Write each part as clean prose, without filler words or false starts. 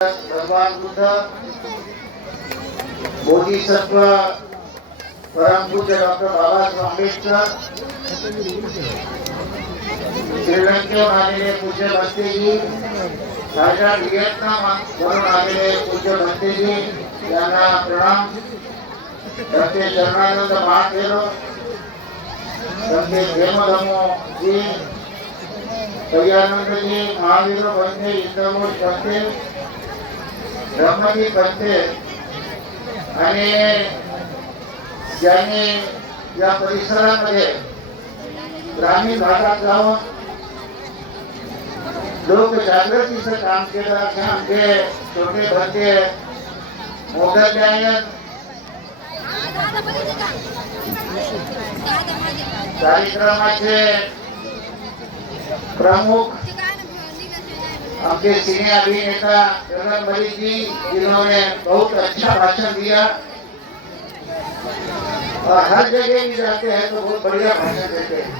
भगवान बुद्ध बोधिसत्व परम पूज्य डॉक्टर बाबासाहेब आंबेडकर श्रीलंकेहून आलेले पूज्य भंतेजी झारखंड वियतनाम वरून आलेले पूज्य भंतेजी यांना प्रणाम। डॉक्टर शरणानंद महादेव डॉक्टर हेमधमो जी दयानंद जी महावीर बंधे इंद्रमोष बंधे ब्रह्मजी बंधे आणि ज्यांनी या परिसरामध्ये ग्रामीण भागात जाऊन लोक जागृतीचं काम केलं असे आमचे छोटे भंते मोदक कार्यक्रमाचे प्रमुख आपके सीनियर अभिनेता गगन मलिक जी, जिन्होंने बहुत अच्छा भाषण दिया और हर जगह भी जाते हैं तो बहुत बढ़िया भाषण देते हैं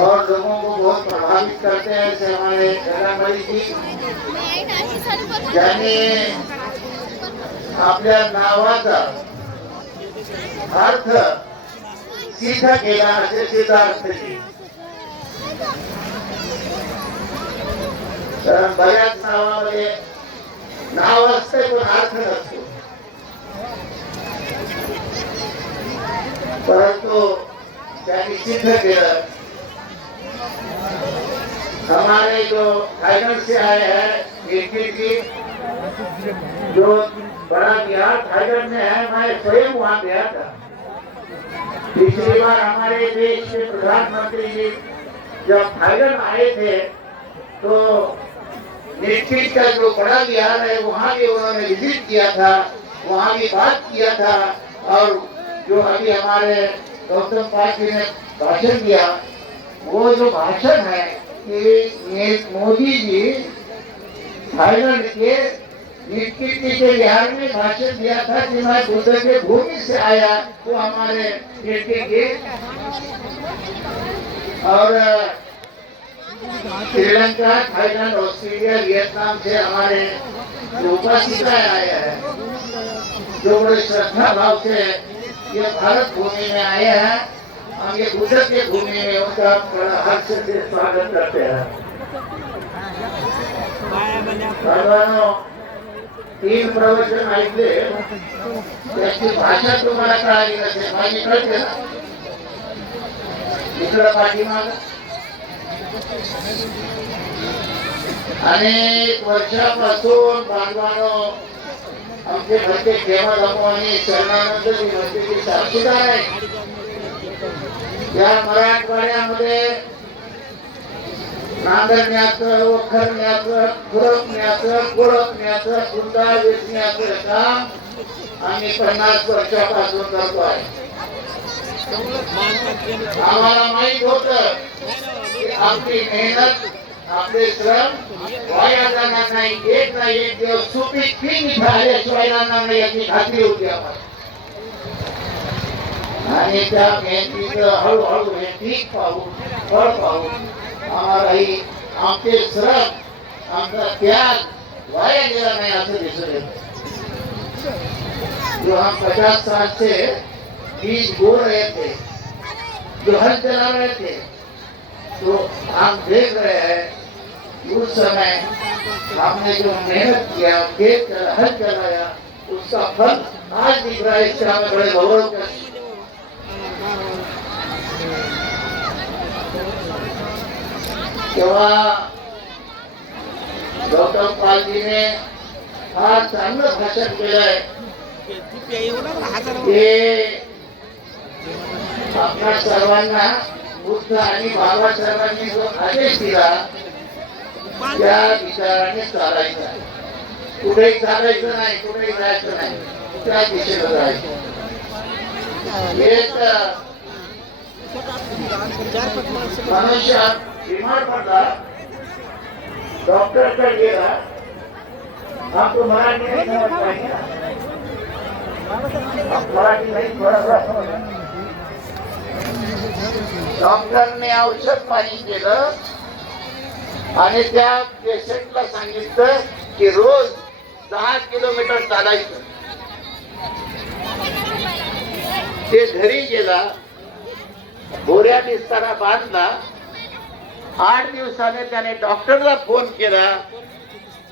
और लोगों को बहुत प्रभावित करते हैं। ऐसे हमारे गगन मलिक जी ज्यांनी आपल्या नावाचा अर्थ सिद्ध केला असे सिद्धार्थजी। कारण बऱ्याच नावामध्ये नाव असते पण अर्थ नसतो, परंतु त्यांनी सिद्ध केलं। हमारे जो थाईलैंड से आए हैं निखिल जी, जो बड़ा बिहार थाईलैंड में है, मैं स्वयं वहां गया था। पिछली बार हमारे देश के प्रधानमंत्री जी जब थाईलैंड आए थे तो निखिल का जो बड़ा बिहार है वहाँ भी उन्होंने विजिट किया था, वहाँ भी बात किया था। और जो अभी हमारे गौतम पाटिल ने भाषण दिया, वो जो भाषण है कि मोदी जी थाईलैंड के निखिल के बिहार में भाषण दिया था कि मैं बुद्ध के भूमि से आया, वो हमारे निखिल के। और श्रीलंका, थाईलैंड, ऑस्ट्रेलिया, वियतनाम से हमारे उपासिकाएं आए हैं जो बड़े श्रद्धा भाव से ये भारत भूमि में आए हैं। हम ये बुद्ध के भूमि में उनका बड़ा हर्ष से स्वागत करते हैं। भगवानों, 3 प्रवचन ऐकले, त्याची भाषा तुम्हाला कळाली नसेल, माहिती कळते ना? इकडं पाठीमाग अनेक वर्षापासून बांधवानो आमचे भंते हेमधमो आणि शरणानंद जी भंतेची साक्षीदार आहे। या मराठवाड्यामध्ये नांगरण्याचं, वखरण्याचं, खुरपण्याचं, कोळपण्याचं, कुंडा वेचण्याचं काम आम्ही 50 वर्षापासून करतो आहे। आम्हाला माहित होतं की आपली मेहनत, आपले श्रम वाया जाणार नाही, एक ना एक दिवस सुपीक पीक झाल्याशिवाय राहणार नाही याची खात्री होती आम्हाला। आणि त्या मेहनतीचं हळूहळू हे पीक पाहून, फळ पाहून आम्हालाही आमचे श्रम, आमचा त्याग वाया गेला नाही असं दिसून येतं। जो हम 50 साल से बीज बो रहे थे, जो हल चला रहे थे, तो हम देख रहे हैं उस समय हमने जो मेहनत किया, खेत हल चलाया, उसका फल आज दिख रहा है। इससे हमें बड़े गौरव का। तेव्हा गौतम पाल जी ने फार चांगलं भाषण केलंय। आपल्या सर्वांना बुद्ध आणि बाबासाहेबांनी जो आदेश दिला त्या विचाराने चालायचं, कुठेही चालायचं नाही, कुठेही जायचं नाही, त्या दिशेला जायचं। एक मनुष्य बीमार पडला, डॉक्टरकडे गेला, आपको मराठी नहीं समझ पाएंगे, मराठी नहीं थोड़ा डॉक्टर ने औषध पाणी केलं आणि त्या पेशंटला सांगितलं की रोज 10 किलोमीटर चालायचं. ते घरी गेला, बोऱ्या बिस्तारा बांधला. 8 दिवसाने त्याने डॉक्टरला फोन केला.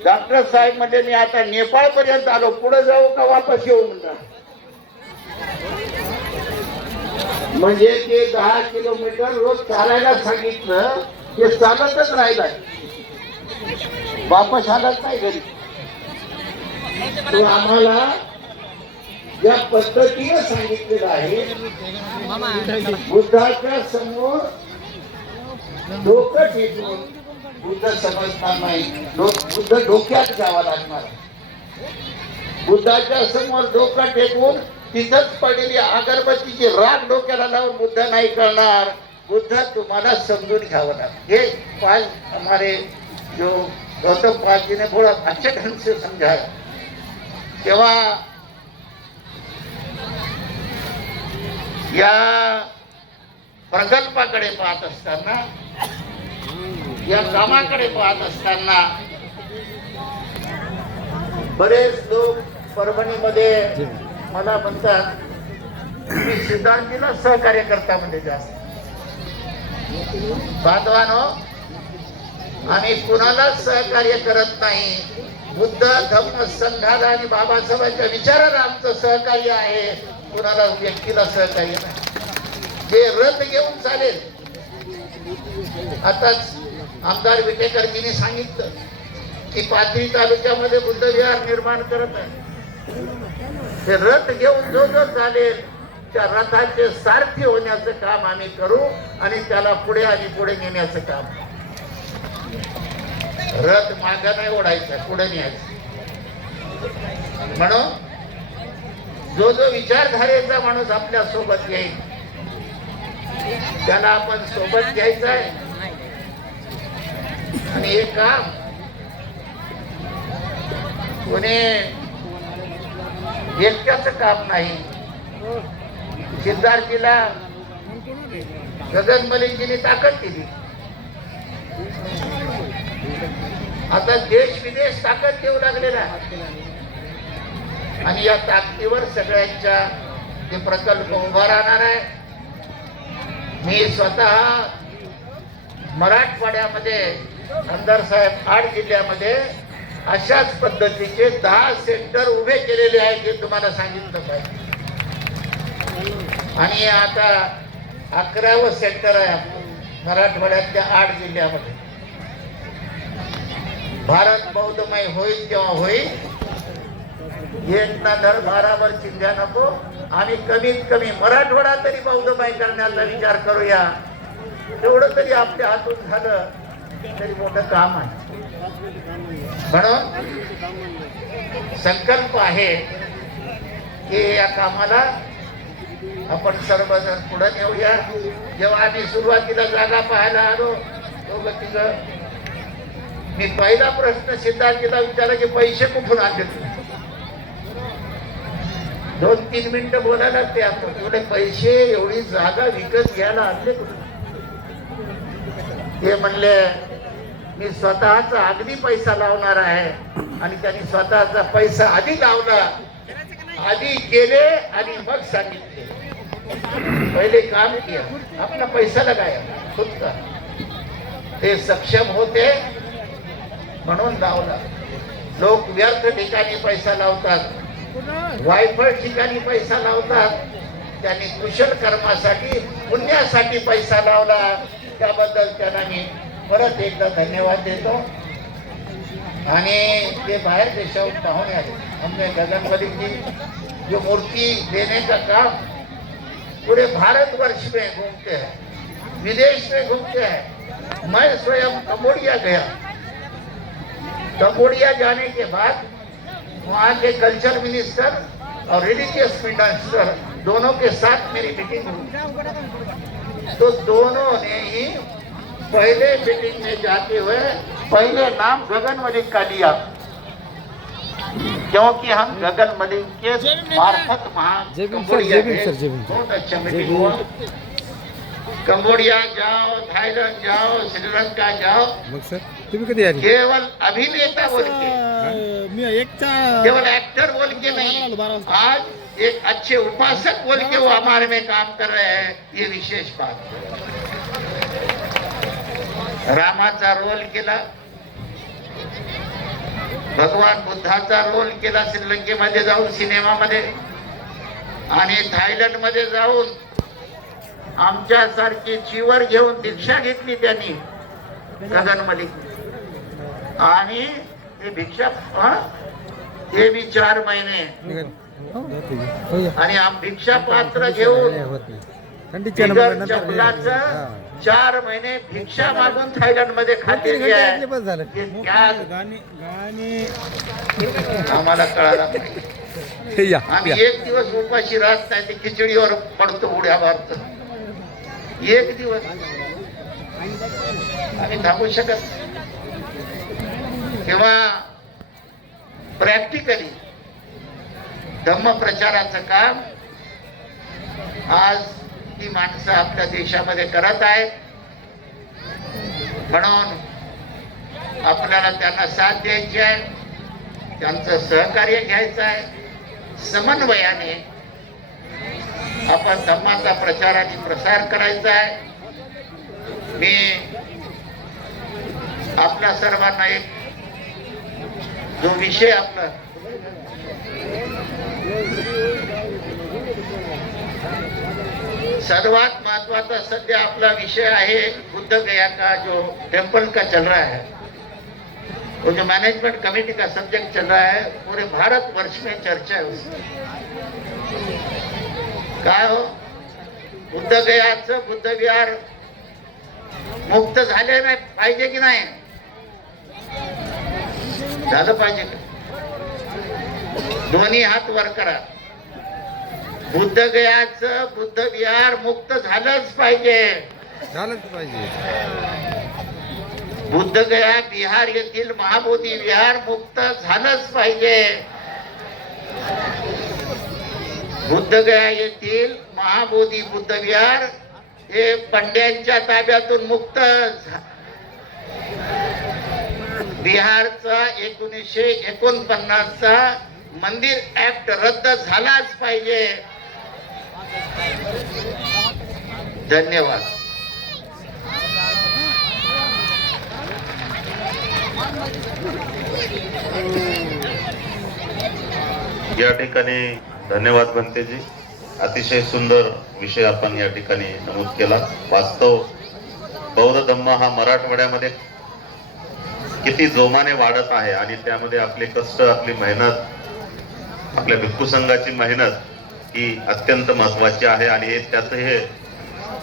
डॉक्टर साहेब म्हणजे मी आता नेपाळ पर्यंत आलो, पुढे जाऊ का वापस येऊ म्हणला. म्हणजे ते 10 किलोमीटर रोज चालायला सांगितलं, ते चालतच राहिलाय, वापस आलाच नाही घरी. तो आम्हाला या पद्धतीने सांगितलेलं आहे. बुद्धाच्या समोर डोकं टेकून बुद्ध समजणार नाही, बुद्ध डोक्यात जावं लागणार. बुद्धाच्या समोर डोकं टेकून तिथंच पडलेली अगरबत्तीची राख डोक्याला लावून बुद्ध नाही करणार. बुद्ध तुम्हाला समजून घ्यावं लागेल. हे 5 हमारे जो गौतम पाद जी ने बड़ा अच्छे ढंग से समझाया. तेव्हा या प्रकल्पाकडे पाहत असताना, या कामाकडे पाहत असताना बरेच लोक परभणीमध्ये मला म्हणतात मी सिद्धांतीला सहकार्य करता म्हणजे जास्त. बांधवानो, आम्ही कुणालाच सहकार्य करत नाही. बुद्ध धम्म संघाला आणि बाबासाहेबांच्या विचाराला आमचं सहकार्य आहे, कुणाला व्यक्तीला सहकार्य नाही. जे रथ घेऊन चालेल. आताच आमदार विटेकरजींनी सांगितलं की पाथरी तालुक्यामध्ये बुद्ध विहार निर्माण करत आहे. ते रथ घेऊन जो जो चालेल त्या रथाचे सारथी होण्याचं काम आम्ही करू आणि त्याला पुढे आणि पुढे नेण्याचं काम. रथ मागे नाही ओढायचा, पुढे न्यायचं. म्हणून जो जो विचारधारेचा माणूस आपल्या सोबत येईल त्याला आपण सोबत घ्यायचं आहे. आणि हे काम कोणी एकट्याचं काम नाही. सिद्धार्थीला गगन मलिकजींनी ताकद दिली. आता देश विदेश ताकद देऊ लागलेला आहे. आणि या ताकदीवर सगळ्यांच्या ते प्रकल्प उभा राहणार आहे. मी स्वतः मराठवाड्यामध्ये आमदार साहेब 8 जिल्ह्यामध्ये अशाच पद्धतीचे 10 सेंटर उभे केलेले आहेत, हे तुम्हाला सांगितलं पाहिजे. आणि आता 11वं सेंटर आहे मराठवाड्यातल्या 8 जिल्ह्यामध्ये. भारत बौद्धमय होईल तेव्हा होईल. एक ना धड भारावर चिंध्या नको. आम्ही कमीत कमी मराठवाडा तरी बौद्धमय करण्याचा विचार करूया. तेवढं तरी आपल्या हातून झालं तरी मोठं काम आहे. म्हणून संकल्प आहे की या कामाला आपण सर्वजण पुढे नेऊया. जेव्हा आम्ही सुरुवातीला जागा पाहायला आलो दोघं तिघं, मी पहिला प्रश्न सिद्धार्थीला विचारला की पैसे कुठून आणले? 2-3 मिनिटं बोलायला ते आपण एवढे पैसे एवढी जागा विकत घ्यायला आणले कुठून? ते म्हणले मी स्वतःचा अगदी पैसा लावणार आहे. आणि त्यांनी स्वतःचा पैसा आधी लावला, आधी केले आणि मग सांगितले. पहिले काम किया, अपना पैसा लगाया खुद का. ते सक्षम होते म्हणून लावला. लोक व्यर्थ ठिकाणी पैसा लावतात, वायफळ ठिकाणी पैसा लावतात. त्यांनी कुशल कर्मासाठी पुण्यासाठी पैसा लावला. त्याबद्दल त्यांना मी परत एकदा धन्यवाद देतो. आणि ते बाहेर देशाहून पाहुणे आले. हमने गगन मलिक जी जो मूर्ति देने का काम पूरे भारतवर्ष में घूमते हैं, विदेश में घूमते हैं. मैं स्वयं कंबोडिया गया. कंबोडिया जाने के बाद वहाँ के कल्चर मिनिस्टर और रिलीजियस मिनिस्टर दोनों के साथ मेरी मीटिंग हुई. तो दोनों ने ही पहले मीटिंग में जाते हुए पहले नाम गगन मलिक का लिया, क्योंकि हम गगन मलिक के मार्फत वहाँ कंबोडिया गए. बहुत अच्छा मीटिंग हुआ. कंबोडिया जाओ, थाईलैंड जाओ, श्रीलंका जाओ, तुम्ही कधी आली? केवल अभिनेता बोल के, मी एकचा केवल एक्टर बोल के नहीं, आज एक अच्छे उपासक बोल के वो हमारे में काम कर रहे हैं, ये विशेष बात है। रामाचा रोल केला, भगवान बुद्धाचा रोल केला श्रीलंकेमध्ये जाऊन सिनेमामध्ये, आणि थायलंड मध्ये जाऊन आमच्यासारखी चिवर घेऊन दीक्षा घेतली त्यांनी, गगन मलिक, आणि ते भिक्षा ते बी 4 महिने, आणि भिक्षा पात्र घेऊन बिगर चपलाचं 4 महिने भिक्षा मागून थायलंड मध्ये खाते आम्हाला कळाला नाही। आम्ही एक दिवस उपाशी राहत नाही, ते खिचडीवर पडतो, उड्या मारतो, एक दिवस आम्ही थांबू शकत नाही। किंवा प्रॅक्टिकली धम्म प्रचाराचं काम आज ती माणसं आपल्या देशामध्ये करत आहेत, म्हणून आपल्याला त्यांना साथ द्यायची आहे, त्यांचं सहकार्य घ्यायचं आहे, समन्वयाने आपण धम्माचा प्रचार आणि प्रसार करायचा आहे। मी आपल्या सर्वांना एक जो विषय आपला सर्वात महत्वाचा सध्या आपला विषय आहे, बुद्ध गया का जो टेम्पल का चल रहा है, वो जो मैनेजमेंट कमेटी का सब्जेक्ट चल रहा है, पूरे भारत वर्ष में चर्चा है उसकी। काय हो, बुद्ध गयाचं बुद्ध विहार मुक्त झाले नाही पाहिजे की नाही? झालं पाहिजे का? दोन्ही हात वर करा। बुद्ध गयाचं बुद्ध विहार मुक्त झालंच पाहिजे, झालंच पाहिजे। बुद्ध गया बिहार येथील महाबोधी विहार मुक्त झालंच पाहिजे। बुद्ध गया येथील महाबोधी बुद्ध विहार हे पंड्यांच्या ताब्यातून मुक्त बिहारचा 1949 चा मंदिर ऍक्ट रद्द झालाच पाहिजे। धन्यवाद। या ठिकाणी धन्यवाद बनतेजी, अतिशय सुंदर विषय आपण या ठिकाणी नमूद केला। वास्तव बौद्ध धम्म हा मराठवाड्यामध्ये किती जोमाने वाढत आहे, आणि त्यामध्ये आपले कष्ट, आपली मेहनत, आपल्या भिक्खू संघाची मेहनत ही अत्यंत महत्वाची आहे, आणि त्याचं हे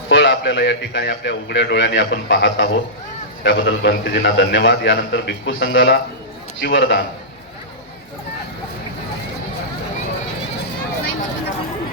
फळ आपल्याला या ठिकाणी आपल्या उघड्या डोळ्यांनी आपण पाहत आहोत। त्याबद्दल बनतेजींना धन्यवाद। यानंतर भिक्खू संघाला चिवरदान